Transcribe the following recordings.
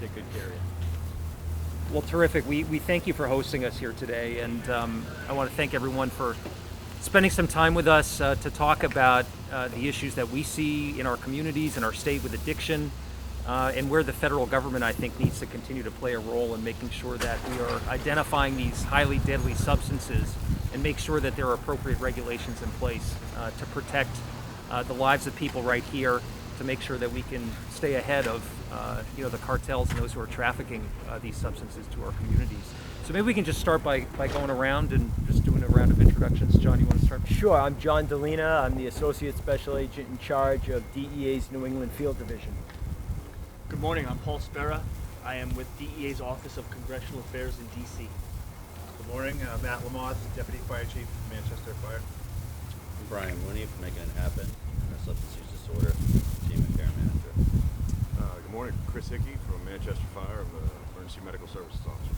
take good care of you. Well, terrific. We thank you for hosting us here today, and I want to thank everyone for spending some time with us to talk about the issues that we see in our communities and our state with addiction, and where the federal government, I think, needs to continue to play a role in making sure that we are identifying these highly deadly substances and make sure that there are appropriate regulations in place to protect the lives of people right here, to make sure that we can stay ahead of the cartels and those who are trafficking these substances to our communities. So maybe we can just start by going around and just doing a round of introductions. John, you want to start? Sure. I'm John Delina. I'm the Associate Special Agent in charge of DEA's New England Field Division. Good morning. I'm Paul Spera. I am with DEA's Office of Congressional Affairs in D.C. Good morning. Matt Lamott, Deputy Fire Chief, Manchester Fire. I'm Brian Mooney from Making It Happen. I'm a substance use disorder team and care manager. Good morning. Chris Hickey from Manchester Fire. I'm the Emergency Medical Services Officer.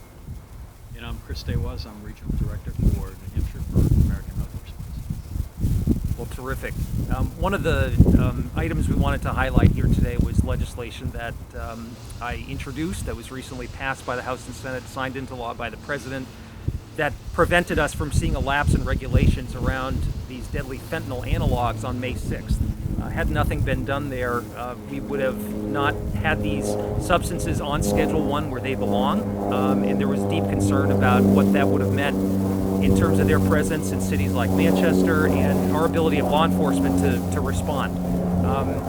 And I'm Chris Daywaz. I'm Regional Director for New Hampshire for American Medical Response. Well, terrific. One of the items we wanted to highlight here today was legislation that I introduced that was recently passed by the House and Senate, signed into law by the President, that prevented us from seeing a lapse in regulations around these deadly fentanyl analogs on May 6th. Had nothing been done there, we would have not had these substances on Schedule 1 where they belong, and there was deep concern about what that would have meant in terms of their presence in cities like Manchester and our ability of law enforcement to respond.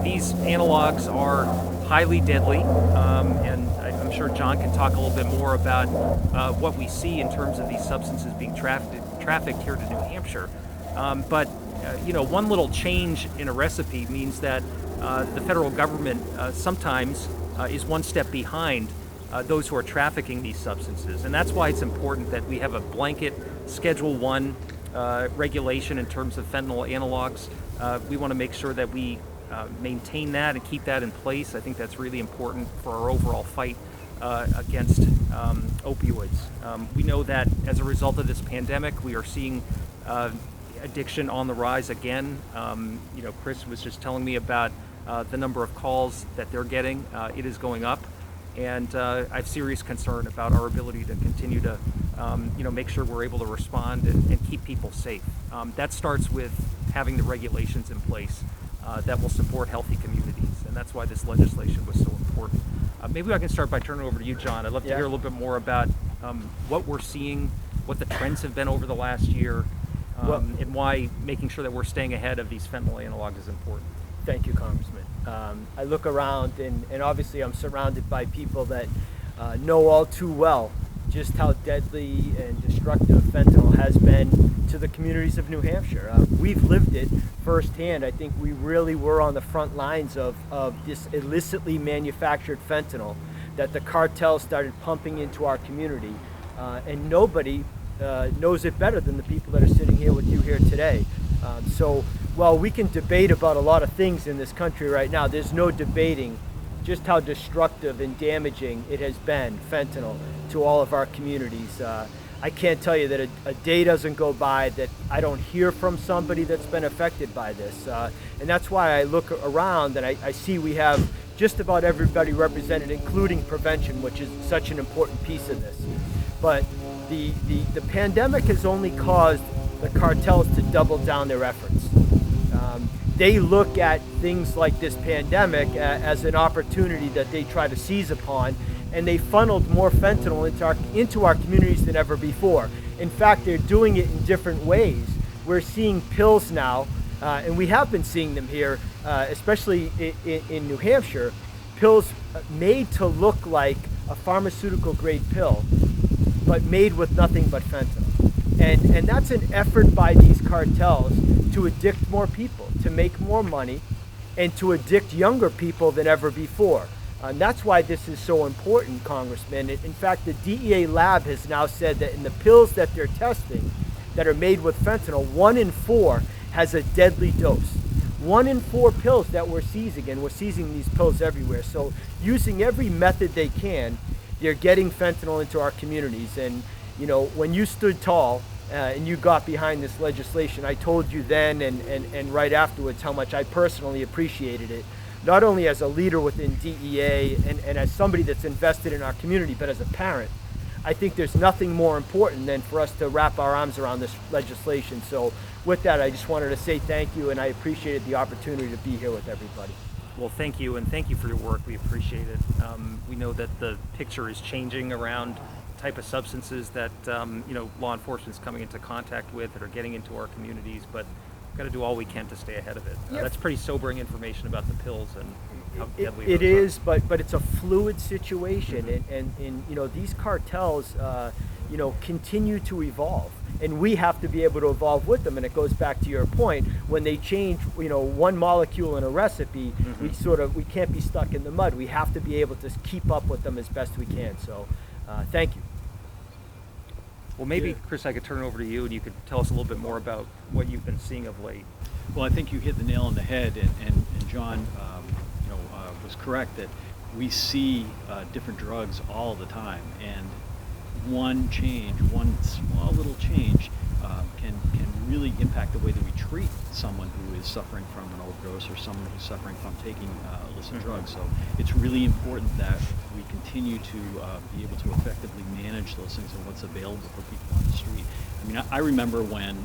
These analogs are highly deadly, and I'm sure John can talk a little bit more about what we see in terms of these substances being trafficked here to New Hampshire. But one little change in a recipe means that the federal government sometimes is one step behind those who are trafficking these substances. And that's why it's important that we have a blanket Schedule 1 regulation in terms of fentanyl analogs. We want to make sure that we maintain that and keep that in place. I think that's really important for our overall fight against opioids. We know that as a result of this pandemic, we are seeing addiction on the rise again. Chris was just telling me about the number of calls that they're getting. It is going up, and I have serious concern about our ability to continue to make sure we're able to respond and keep people safe. That starts with having the regulations in place that will support healthy communities, and that's why this legislation was so important. Maybe I can start by turning over to you, John. I'd love to hear a little bit more about what we're seeing, what the trends have been over the last year, and why making sure that we're staying ahead of these fentanyl analogs is important. Thank you, Congressman. I look around, and obviously I'm surrounded by people that know all too well just how deadly and destructive fentanyl has been to the communities of New Hampshire. We've lived it firsthand. I think we really were on the front lines of this illicitly manufactured fentanyl that the cartels started pumping into our community, and nobody knows it better than the people that are sitting here with you here today. So while we can debate about a lot of things in this country right now, there's no debating just how destructive and damaging it has been, fentanyl, to all of our communities. I can't tell you that a day doesn't go by that I don't hear from somebody that's been affected by this. And that's why I look around and I see we have just about everybody represented, including prevention, which is such an important piece of this. But the pandemic has only caused the cartels to double down their efforts. They look at things like this pandemic as an opportunity that they try to seize upon, and they funneled more fentanyl into our communities than ever before. In fact, they're doing it in different ways. We're seeing pills now, and we have been seeing them here, especially in New Hampshire, pills made to look like a pharmaceutical grade pill, but made with nothing but fentanyl. And that's an effort by these cartels to addict more people, to make more money, and to addict younger people than ever before. And that's why this is so important, Congressman. In fact, the DEA lab has now said that in the pills that they're testing that are made with fentanyl, 1 in 4 has a deadly dose. 1 in 4 pills that we're seizing, and we're seizing these pills everywhere. So using every method they can, they're getting fentanyl into our communities. And when you stood tall and you got behind this legislation, I told you then and right afterwards how much I personally appreciated it. not only as a leader within DEA and as somebody that's invested in our community, but as a parent, I think there's nothing more important than for us to wrap our arms around this legislation. So with that, I just wanted to say thank you, and I appreciated the opportunity to be here with everybody. Well, thank you, and thank you for your work. We appreciate it. We know that the picture is changing around the type of substances that law enforcement is coming into contact with that are getting into our communities, but we've got to do all we can to stay ahead of it. That's pretty sobering information about the pills and how deadly It those is, but it's a fluid situation, and these cartels, continue to evolve, and we have to be able to evolve with them. And it goes back to your point, when they change, one molecule in a recipe, we can't be stuck in the mud. We have to be able to keep up with them as best we can. So, thank you. Well, maybe, Chris, I could turn it over to you, and you could tell us a little bit more about what you've been seeing of late. Well, I think you hit the nail on the head, and John, was correct that we see different drugs all the time, and one small little change can really impact the way that we treat someone who is suffering from an overdose or someone who's suffering from taking illicit drugs. So it's really important that we continue to be able to effectively manage those things and what's available for people on the street. I mean, I remember when,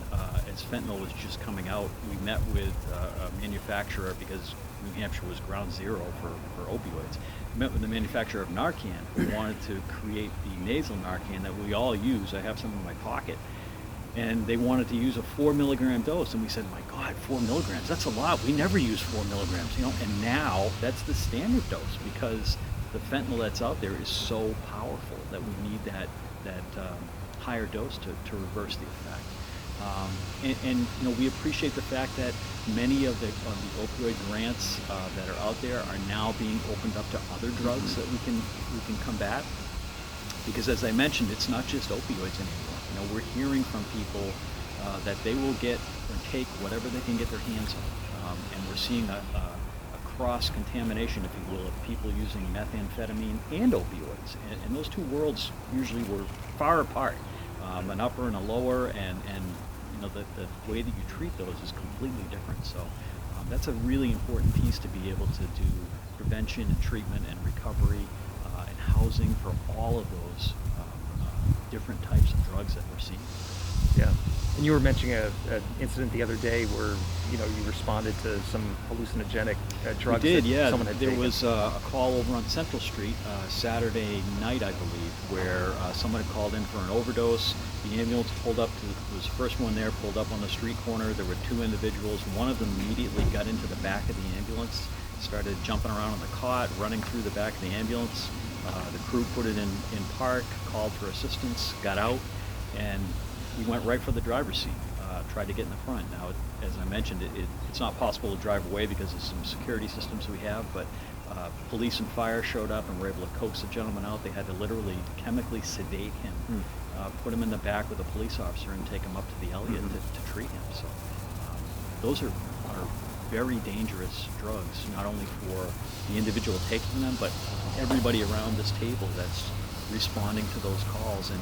as fentanyl was just coming out, we met with a manufacturer, because New Hampshire was ground zero for opioids. We met with the manufacturer of Narcan, who wanted to create the nasal Narcan that we all use. I have some in my pocket. And they wanted to use a 4 milligram dose. And we said, my God, 4 milligrams, that's a lot. We never use 4 milligrams, And now that's the standard dose, because the fentanyl that's out there is so powerful that we need that higher dose to reverse the effect. We appreciate the fact that many of the opioid grants that are out there are now being opened up to other drugs that we can combat. Because as I mentioned, it's not just opioids anymore. We're hearing from people that they will get or take whatever they can get their hands on, and we're seeing a cross-contamination, if you will, of people using methamphetamine and opioids. And those two worlds usually were far apart, an upper and a lower, and the way that you treat those is completely different. So that's a really important piece to be able to do prevention and treatment and recovery and housing for all of those different types of drugs that we're seeing. Yeah. And you were mentioning an incident the other day where you responded to some hallucinogenic drugs. We did, yeah. Someone had there taken. was a call over on Central Street Saturday night, I believe, where someone had called in for an overdose. The ambulance pulled up was the first one there, pulled up on the street corner. There were two individuals. One of them immediately got into the back of the ambulance, started jumping around on the cot, running through the back of the ambulance. The crew put it in park, called for assistance, got out, and we went right for the driver's seat, tried to get in the front. Now, as I mentioned, it's not possible to drive away because of some security systems we have, but police and fire showed up and were able to coax the gentleman out. They had to literally chemically sedate him, put him in the back with a police officer, and take him up to the Elliott to treat him. So those are very dangerous drugs, not only for the individual taking them, but everybody around this table that's responding to those calls and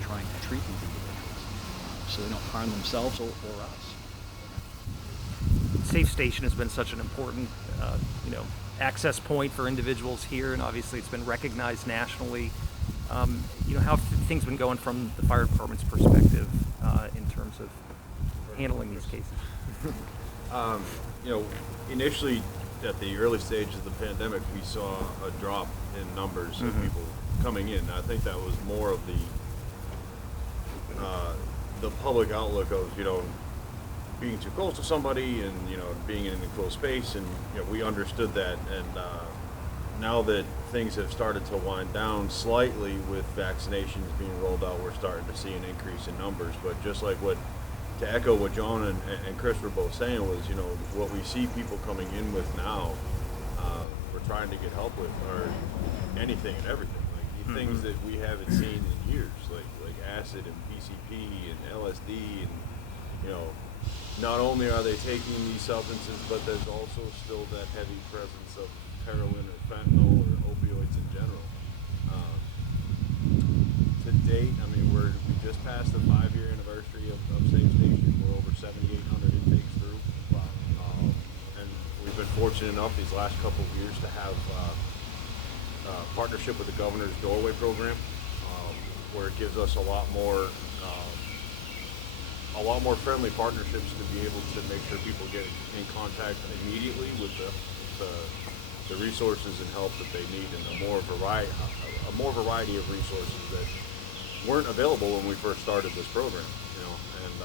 trying to treat these individuals so they don't harm themselves or us. Safe Station has been such an important, access point for individuals here, and obviously it's been recognized nationally. How have things been going from the fire department's perspective in terms of handling these cases? Initially at the early stages of the pandemic, we saw a drop in numbers of people coming in. I think that was more of the public outlook of, being too close to somebody and, being in an enclosed space, and, we understood that. And now that things have started to wind down slightly with vaccinations being rolled out, we're starting to see an increase in numbers. But just like to echo what John and Chris were both saying was, what we see people coming in with now, we're trying to get help with, are anything and everything. Like the things that we haven't seen in years, like acid and PCP and LSD, and not only are they taking these substances, but there's also still that heavy presence of heroin or fentanyl or opioids in general. To date, I mean, we just passed the 5-year anniversary of Safe Station. We're over 7,800 intakes through. And we've been fortunate fortunate enough these last couple of years to have partnership with the Governor's Doorway Program, where it gives us a lot more friendly partnerships to be able to make sure people get in contact immediately with the resources and help that they need, and a more variety of resources that weren't available when we first started this program. And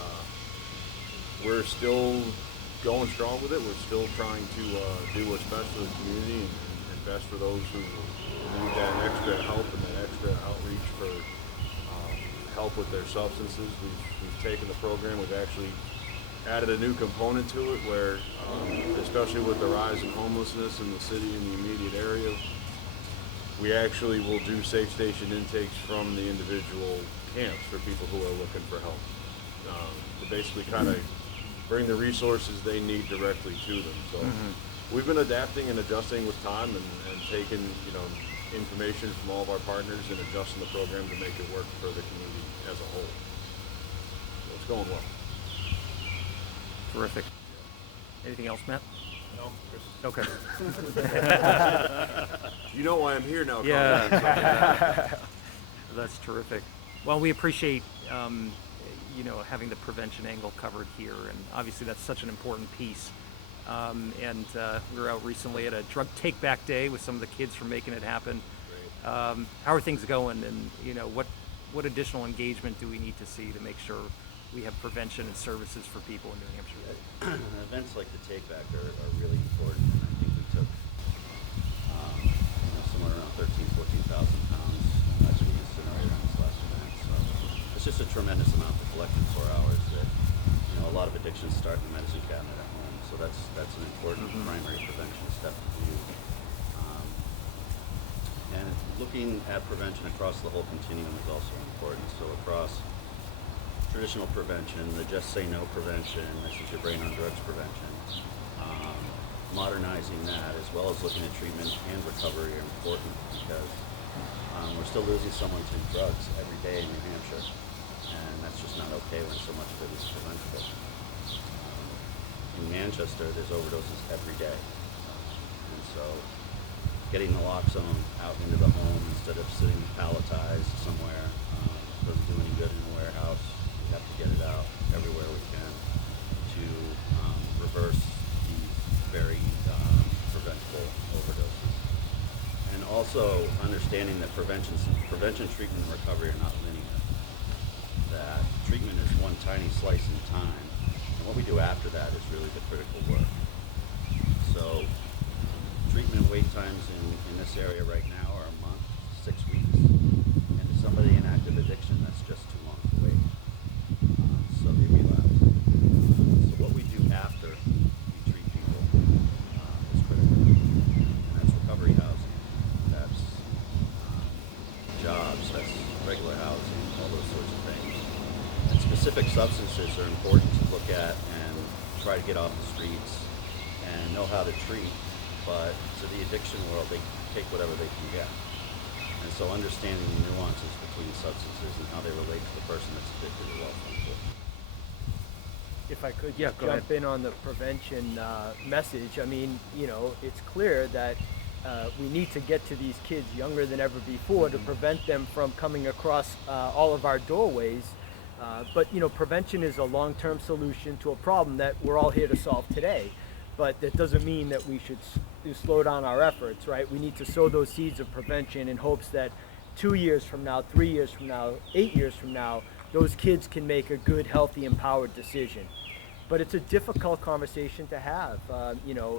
we're still going strong with it. We're still trying to do what's best for the community and best for those who need that extra help and that extra outreach for help with their substances. We've taken the program, we've actually added a new component to it where, especially with the rise in homelessness in the city and the immediate area, we actually will do safe station intakes from the individual camps for people who are looking for help. To basically kind of bring the resources they need directly to them. So we've been adapting and adjusting with time and taking, information from all of our partners and adjusting the program to make it work for the community as a whole. So it's going well. Terrific. Anything else, Matt? No, Chris. Okay. You know why I'm here now, Carl. Yeah. That's terrific. Well, we appreciate, having the prevention angle covered here, and obviously that's such an important piece. We were out recently at a drug take-back day with some of the kids from Making It Happen. How are things going, and what additional engagement do we need to see to make sure we have prevention and services for people in New Hampshire? Events like the Take Back are really important. I think we took somewhere around 14,000 pounds as we incinerated on this last event. So it's just a tremendous amount to collect in 4 hours that, a lot of addictions start in the medicine cabinet at home. So that's an important primary prevention step to do. And looking at prevention across the whole continuum is also important. So across traditional prevention, the Just Say No prevention, this is your brain on drugs prevention, modernizing that as well as looking at treatment and recovery are important because we're still losing someone to drugs every day in New Hampshire, and that's just not okay when so much of it is preventable. In Manchester, there's overdoses every day, and so getting naloxone out into the home instead of sitting palletized somewhere doesn't do any good in a warehouse. We have to get it out everywhere we can to reverse these very preventable overdoses. And also understanding that prevention, treatment, and recovery are not linear. That treatment is one tiny slice in time, and what we do after that is really the critical work. So treatment wait times in this area right now are a month, 6 weeks, and to somebody in active addiction, that's just too long to wait. So they relapse. So what we do after we treat people is critical, and that's recovery housing, that's jobs, that's regular housing, all those sorts of things. And specific substances are important to look at and try to get off the streets and know how to treat. But to the addiction world, they take whatever they can get. And so understanding the nuances between substances and how they relate to the person that's addicted is also important. If I could Yeah, go jump in on the prevention message, it's clear that we need to get to these kids younger than ever before to prevent them from coming across all of our doorways. But prevention is a long-term solution to a problem that we're all here to solve today. But that doesn't mean that we should slow down our efforts, right? We need to sow those seeds of prevention in hopes that 2 years from now, 3 years from now, 8 years from now, those kids can make a good, healthy, empowered decision. But it's a difficult conversation to have.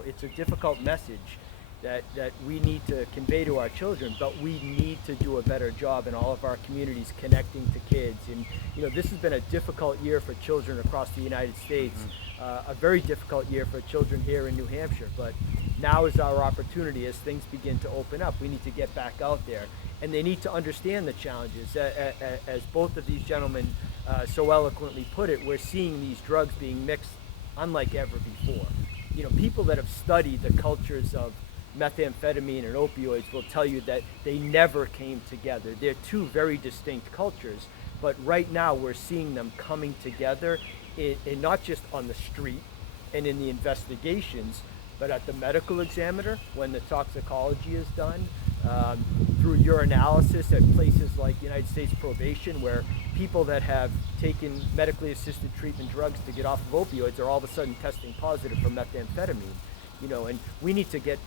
It's a difficult message that we need to convey to our children, but we need to do a better job in all of our communities connecting to kids. And this has been a difficult year for children across the United States, a very difficult year for children here in New Hampshire. But now is our opportunity as things begin to open up. We need to get back out there, and they need to understand the challenges. As both of these gentlemen so eloquently put it, we're seeing these drugs being mixed unlike ever before. People that have studied the cultures of methamphetamine and opioids will tell you that they never came together. They're two very distinct cultures, but right now we're seeing them coming together in not just on the street and in the investigations, But at the medical examiner, when the toxicology is done, through urinalysis at places like United States Probation, where people that have taken medically assisted treatment drugs to get off of opioids are all of a sudden testing positive for methamphetamine. And we need to get,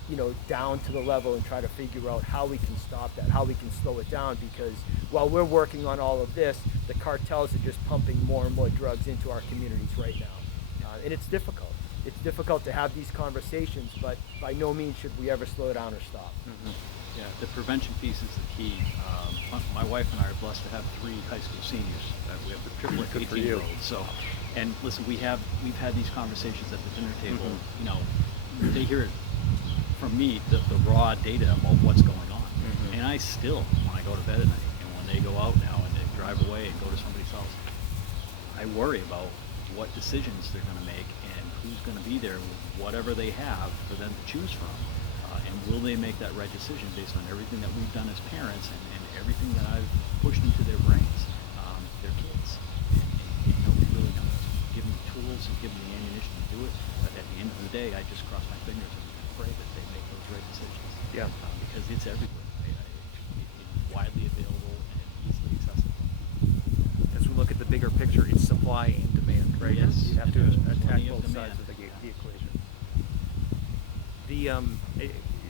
down to the level and try to figure out how we can stop that, how we can slow it down, because while we're working on all of this, the cartels are just pumping more and more drugs into our communities right now. And it's difficult. It's difficult to have these conversations, but by no means should we ever slow down or stop. Mm-hmm. Yeah, the prevention piece is the key. My wife and I are blessed to have 3 high school seniors. We have the triplet 18-year-olds. So, and listen, we've had these conversations at the dinner table. They hear it from me, the raw data of what's going on. And I still, when I go to bed at night, and when they go out now and they drive away and go to somebody's house, I worry about what decisions they're going to make and who's going to be there with whatever they have for them to choose from. And will they make that right decision based on everything that we've done as parents and everything that I've pushed into their brains? They're kids. And nobody really knows. Give them the tools and give them the ammunition to do it. But at the end of the day, I just cross my fingers and pray that they make those right decisions. Yeah. Because it's everywhere. It's widely available and easily accessible. As we look at the bigger picture, it's supply and demand, right? Yes. You have to There's attack plenty of both sides demand. of the equation.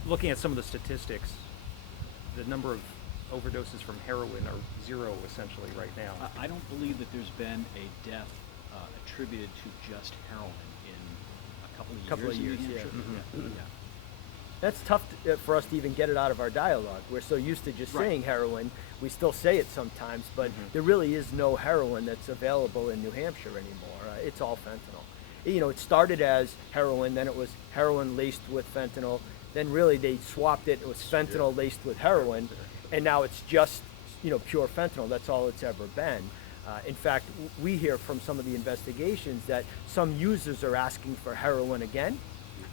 Looking at some of the statistics, the number of overdoses from heroin are 0 essentially right now. I don't believe that there's been a death attributed to just heroin in a couple of years. Couple of years, in New Hampshire. Yeah. That's tough for us to even get it out of our dialogue. We're so used to just saying heroin. We still say it sometimes, but there really is no heroin that's available in New Hampshire anymore. It's all fentanyl. It started as heroin, then it was heroin laced with fentanyl. Then really they swapped it. It was fentanyl laced with heroin, and now it's just pure fentanyl. That's all it's ever been. In fact, we hear from some of the investigations that some users are asking for heroin again,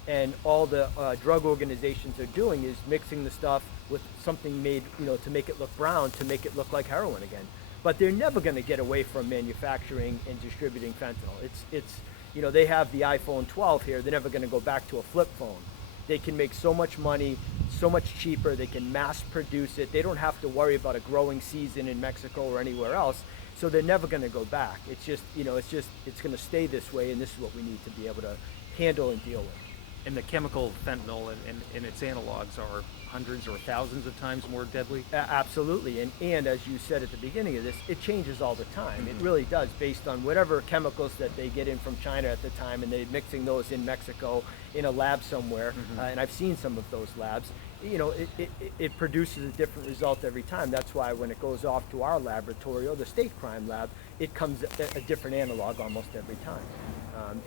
and all the drug organizations are doing is mixing the stuff with something made, to make it look brown, to make it look like heroin again. But they're never going to get away from manufacturing and distributing fentanyl. It's they have the iPhone 12 here. They're never going to go back to a flip phone. They can make so much money, so much cheaper. They can mass produce it. They don't have to worry about a growing season in Mexico or anywhere else. So they're never going to go back. It's just, it's going to stay this way, and this is what we need to be able to handle and deal with. And the chemical fentanyl and its analogs are hundreds or thousands of times more deadly? Absolutely. And as you said at the beginning of this, it changes all the time. It really does, based on whatever chemicals that they get in from China at the time, and they're mixing those in Mexico in a lab somewhere. And I've seen some of those labs. It produces a different result every time. That's why when it goes off to our laboratory or the state crime lab, it comes a different analog almost every time.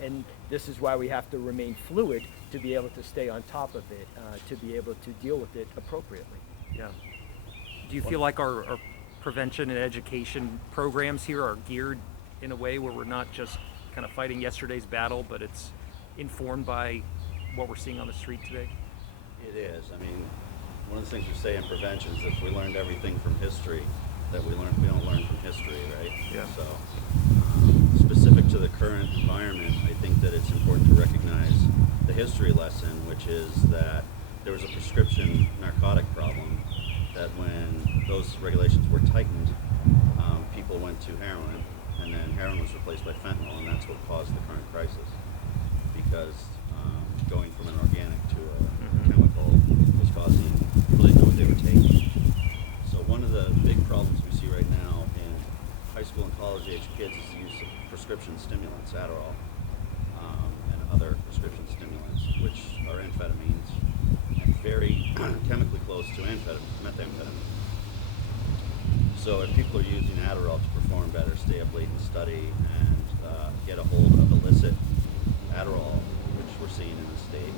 And this is why we have to remain fluid to be able to stay on top of it, to be able to deal with it appropriately. Yeah. Do you feel like our prevention and education programs here are geared in a way where we're not just kind of fighting yesterday's battle, but it's informed by what we're seeing on the street today? It is. I mean, one of the things we say in prevention is if we learned everything from history, that we don't learn from history, right? Yeah. So, specific to the current environment, I think that it's important to recognize the history lesson, which is that there was a prescription narcotic problem, that when those regulations were tightened, people went to heroin, and then heroin was replaced by fentanyl, and that's what caused the current crisis. Because going from an organic to a chemical was causing people didn't know what they were taking. So one of the big problems we see right now in high school and college age kids is the use of prescription stimulants, Adderall, and other prescription stimulants, which are amphetamines and very chemically close to methamphetamine. So if people are using Adderall to perform better, stay up late and study, and get a hold of illicit Adderall, which we're seeing in the state,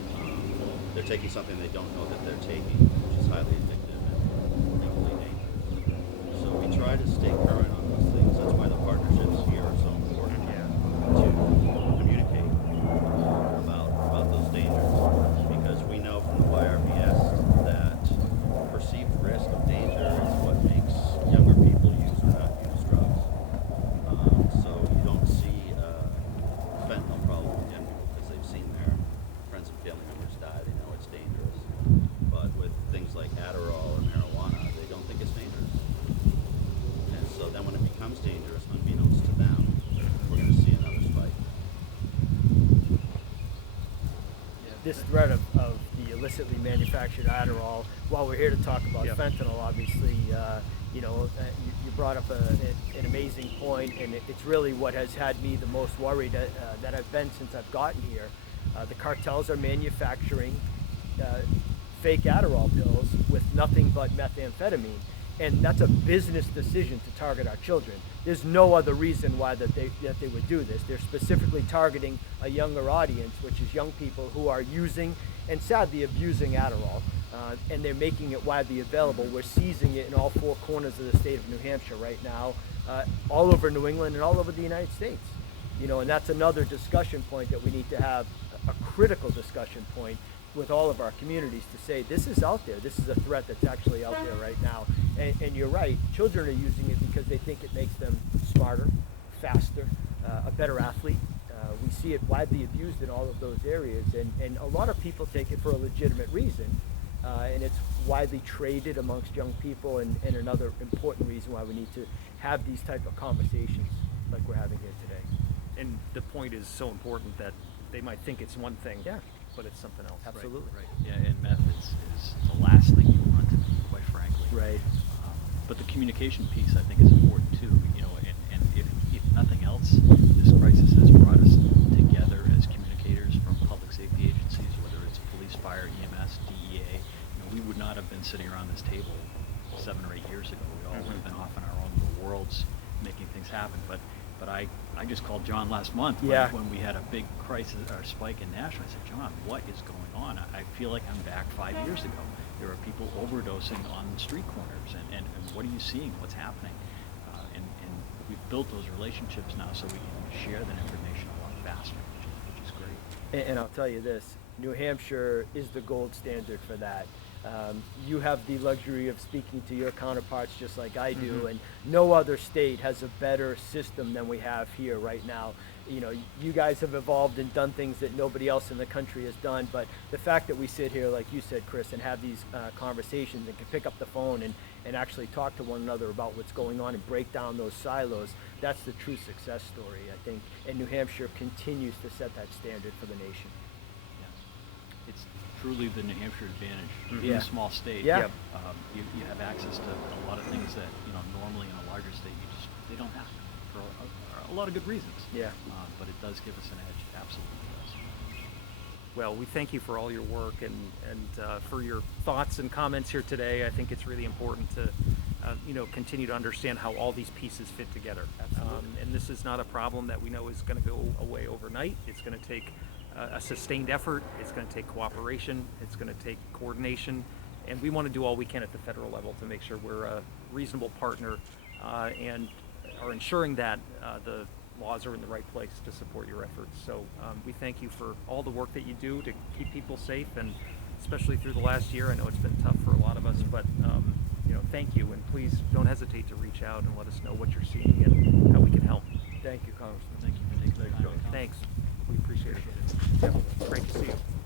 they're taking something they don't know that they're taking, which is highly addictive and equally dangerous. So we try to stay current on those things. That's why the partnerships here are so important, to communicate about those dangers, because we know from the YRBS that perceived risk of danger is what makes younger people use or not use drugs. So you don't see a fentanyl problem with young people because they've seen their friends and family members die. this threat of the illicitly manufactured Adderall, while we're here to talk about Yep. fentanyl, obviously, you brought up an amazing point, and it's really what has had me the most worried that I've been since I've gotten here. The cartels are manufacturing fake Adderall pills with nothing but methamphetamine. And that's a business decision to target our children. There's no other reason why that they would do this. They're specifically targeting a younger audience, which is young people who are using and sadly abusing Adderall, and they're making it widely available. We're seizing it in all four corners of the state of New Hampshire right now, all over New England and all over the United States. And that's another discussion point that we need to have, a critical discussion point with all of our communities, to say this is out there. This is a threat that's actually out there right now. And you're right, children are using it because they think it makes them smarter, faster, a better athlete. We see it widely abused in all of those areas, and a lot of people take it for a legitimate reason, and it's widely traded amongst young people, and another important reason why we need to have these type of conversations like we're having here today. And the point is so important that they might think it's one thing, Yeah. but it's something else. Absolutely. Right. Yeah, and meth is the last thing you want, quite frankly. Right. But the communication piece, I think, is important too. And if nothing else, this crisis has brought us together as communicators from public safety agencies, whether it's police, fire, EMS, DEA. We would not have been sitting around this table 7 or 8 years ago. We all would have been off in our own little worlds, making things happen. But I just called John last month when we had a big crisis or spike in Nashville. I said, John, what is going on? I feel like I'm back 5 years ago. There are people overdosing on street corners, and what are you seeing? What's happening? And we've built those relationships now so we can share that information a lot faster, which is great. And I'll tell you this, New Hampshire is the gold standard for that. You have the luxury of speaking to your counterparts just like I do, and no other state has a better system than we have here right now. You guys have evolved and done things that nobody else in the country has done, but the fact that we sit here, like you said, Chris, and have these conversations and can pick up the phone and actually talk to one another about what's going on and break down those silos, that's the true success story, I think. And New Hampshire continues to set that standard for the nation. It's truly the New Hampshire advantage. Mm-hmm. Being Yeah. a small state, Yeah. you have access to a lot of things that normally in a larger state they don't have for a lot of good reasons. Yeah. But it does give us an edge. Absolutely does. Well, we thank you for all your work and for your thoughts and comments here today. I think it's really important to continue to understand how all these pieces fit together. And this is not a problem that we know is going to go away overnight. It's going to take a sustained effort. It's going to take cooperation. It's going to take coordination. And we want to do all we can at the federal level to make sure we're a reasonable partner and are ensuring that the laws are in the right place to support your efforts. So we thank you for all the work that you do to keep people safe, and especially through the last year. I know it's been tough for a lot of us, but thank you, and please don't hesitate to reach out and let us know what you're seeing and how we can help. Thank you, Congressman. Thank you for taking the time. Thanks. We appreciate it. Yep. Great to see you.